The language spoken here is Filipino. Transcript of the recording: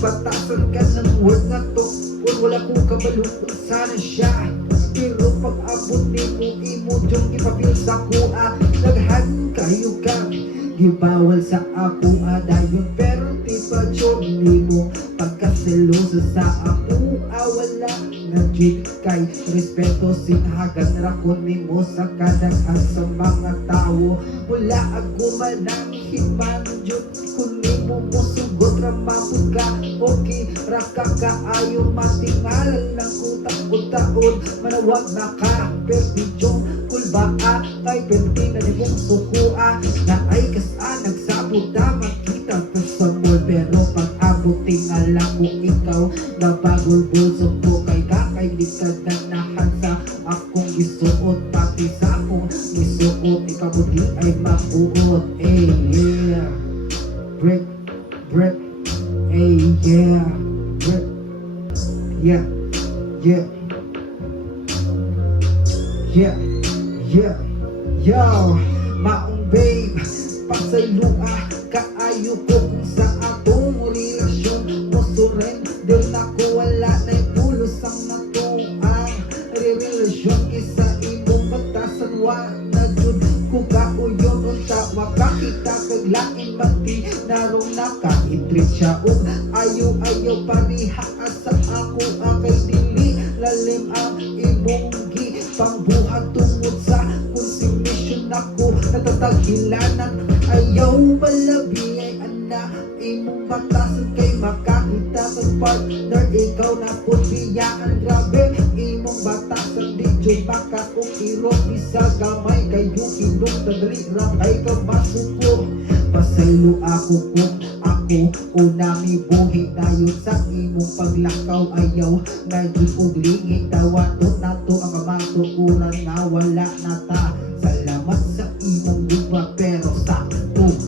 batasan ka ng word na to. Kung wala ko kabalukot sana siya. Pero pag abot ni mo imo diyong ipapil sa kuha. Naghan kayo ka gibawal sa ako dayon. Pero di pa diyong ni mo pagkaselosa sa ako wala na jig kay respeto sinhagan rakon ni mo sa kadaghan sa mga tao. Wala ako mananghiman jud kung ni mo musugot ramapod ka. Okay raka kaayo matingalan ng utak-utaon manawag na ka perdidyong kulbaa kay perdi na ni mong sukua na ay kasa nagsabot na makita ko sa mall. Pero pag abot tingala ko ikaw na bagol bulso ko kay kakay di ka ganahan sa akong isuot pati sa akong isuot ikaw mo di ay mabuot. Yeah break break yeah break yeah yeah yeah yeah yo maong babe pasaylua kaayo ko kung sa atong relasyon mo surrender na ko wala na'y pulos ang natong ang relasyon isa imong batasan wa na jud ko kauyon unta makakita kag lain mati narong naka-intreat siya ug ayaw pariha sa ako kay dili lalim ang imong gi pangbuhat tungod sa consumption ako natataghilanan ayaw malabi ay ana imong batasan kay makakita kag partner ikaw na putiyaan grabe imong batasan di jud baka kung irog bisa gamay kayo hinong tadali rapay ka masuko pasaylo ako kung ako unami buhi dayon sa imong paglakaw ayaw na jud og lingit dawato nato ang kamatukuran na wala na